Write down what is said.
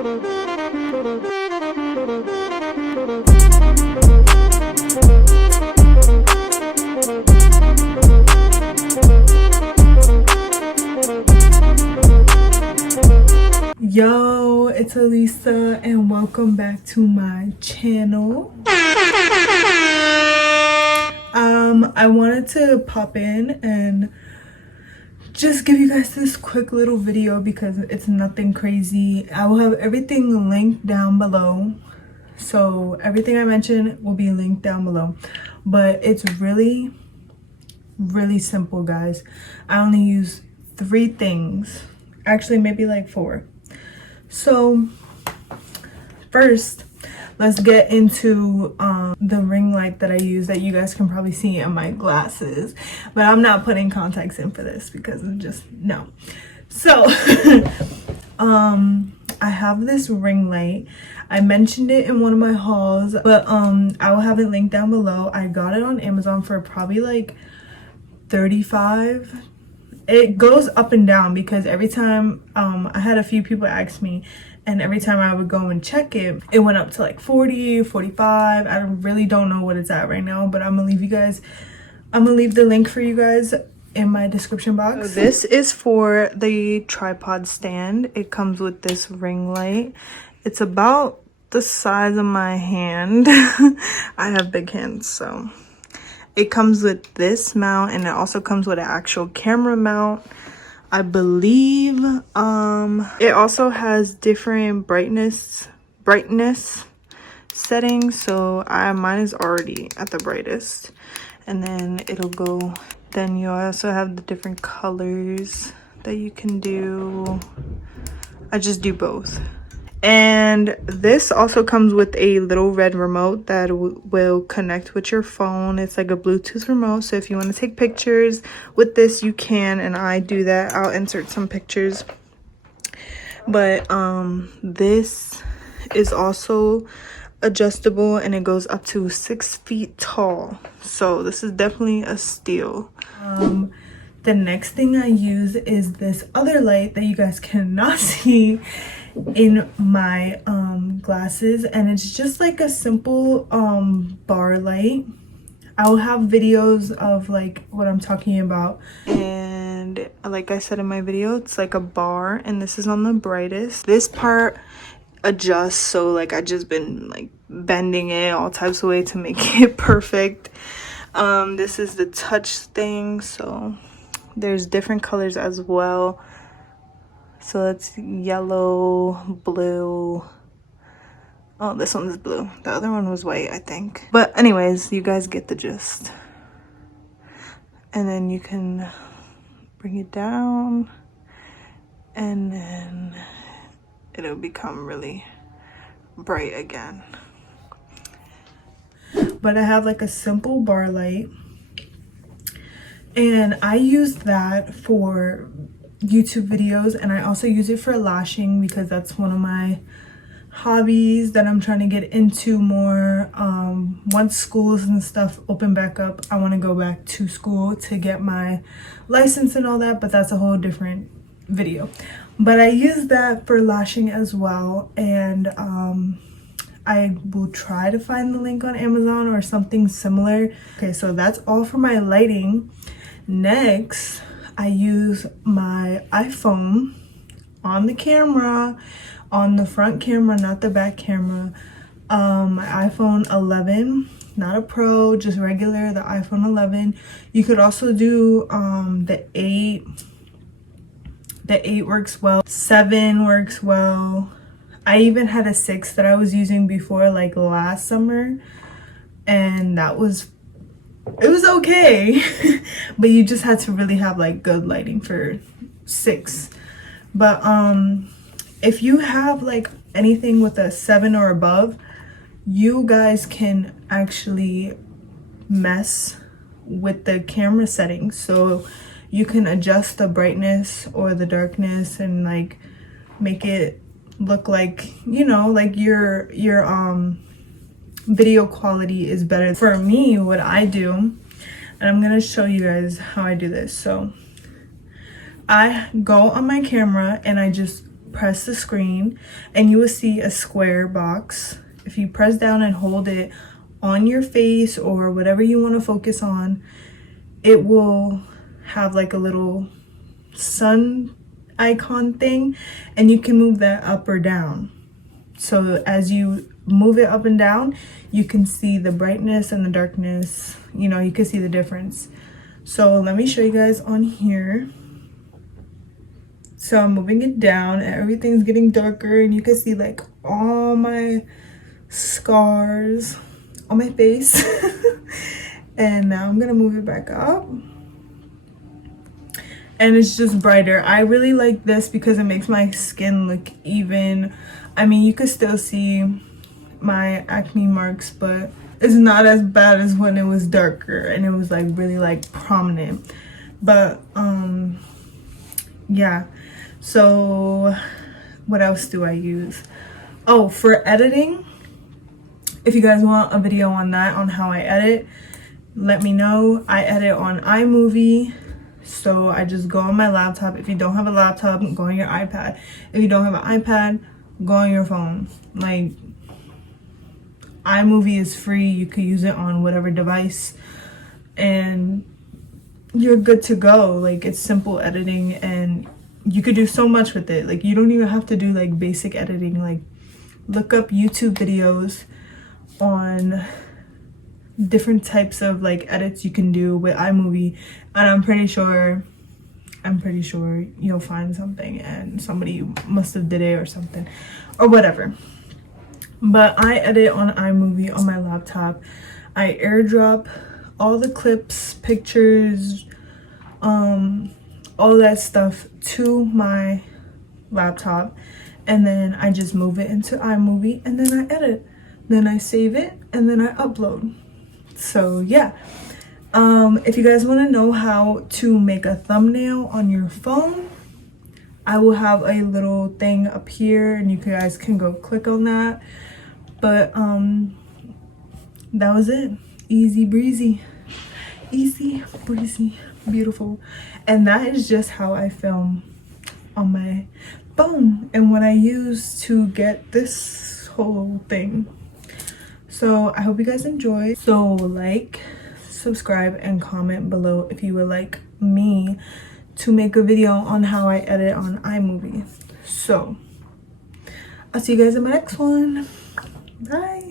Yo, it's Elissa and welcome back to my channel. I wanted to pop in and just give you guys this quick little video because it's nothing crazy. I will have everything linked down below. So everything I mentioned will be linked down below. But it's really simple, guys. I only use 3 things. Actually, maybe like 4. So first, let's get into the ring light that I use that you guys can probably see in my glasses, but I'm not putting contacts in for this because it's just no. So I have this ring light. I mentioned it in one of my hauls, but I will have it linked down below. I got it on Amazon for probably like $35. It goes up and down because every time I had a few people ask me, and every time I would go and check it, it went up to like 40, 45. I really don't know what it's at right now, but I'm gonna leave the link for you guys in my description box. So this is for the tripod stand. It comes with this ring light. It's about the size of my hand. I have big hands, so it comes with this mount, and it also comes with an actual camera mount, I believe. It also has different brightness settings, so mine is already at the brightest, and then it'll go. Then you also have the different colors that you can do. I just do both. And this also comes with a little red remote that will connect with your phone. It's like a Bluetooth remote, so if you want to take pictures with this, you can, and I do that. I'll insert some pictures. But this is also adjustable, and it goes up to 6 feet tall, so this is definitely a steal. The next thing I use is this other light that you guys cannot see in my glasses, and it's just like a simple bar light. I'll have videos of like what I'm talking about, and like I said in my video, it's like a bar, and this is on the brightest. This part adjusts, so like I just been like bending it all types of way to make it perfect. This is the touch thing, so there's different colors as well. So it's yellow, blue. Oh, this one is blue. The other one was white, I think. But anyways, you guys get the gist. And then you can bring it down, and then it'll become really bright again. But I have like a simple bar light, and I use that for YouTube videos, and I also use it for lashing because that's one of my hobbies that I'm trying to get into more. Once schools and stuff open back up, I want to go back to school to get my license and all that, but that's a whole different video. But I use that for lashing as well, and I will try to find the link on Amazon or something similar. Okay, so that's all for my lighting. Next, I use my iPhone on the camera, on the front camera, not the back camera. My iPhone 11, not a Pro, just regular, the iPhone 11. You could also do the 8. The 8 works well. 7 works well. I even had a 6 that I was using before, like last summer, and it was okay. But you just had to really have like good lighting for 6. But if you have like anything with a 7 or above, you guys can actually mess with the camera settings, so you can adjust the brightness or the darkness and like make it look like, you know, like your video quality is better. For me, what I do, and I'm gonna show you guys how I do this. So I go on my camera and I just press the screen and you will see a square box. If you press down and hold it on your face or whatever you want to focus on, it will have like a little sun icon thing, and you can move that up or down. So as you move it up and down, you can see the brightness and the darkness, you know, you can see the difference. So let me show you guys on here. So I'm moving it down and everything's getting darker, and you can see like all my scars on my face. And now I'm gonna move it back up, and it's just brighter. I really like this because it makes my skin look even. I mean, you could still see my acne marks, but it's not as bad as when it was darker and it was like really like prominent. But yeah, so what else do I use? Oh, for editing, if you guys want a video on that, on how I edit, let me know. I edit on iMovie. So I just go on my laptop. If you don't have a laptop, go on your iPad. If you don't have an iPad, go on your phone. Like, iMovie is free. You could use it on whatever device and you're good to go. Like, it's simple editing and you could do so much with it. Like, you don't even have to do like basic editing. Like, look up YouTube videos on different types of like edits you can do with iMovie, and I'm pretty sure you'll find something, and somebody must have did it or something or whatever. But I edit on iMovie on my laptop. I airdrop all the clips, pictures, all that stuff to my laptop, and then I just move it into iMovie, and then I edit, then I save it, and then I upload. So yeah, if you guys want to know how to make a thumbnail on your phone, I will have a little thing up here and you guys can go click on that. But that was it. Easy breezy, beautiful. And that is just how I film on my phone and what I use to get this whole thing. So I hope you guys enjoyed. So like, subscribe, and comment below if you would like me to make a video on how I edit on iMovie. So I'll see you guys in my next one. Bye.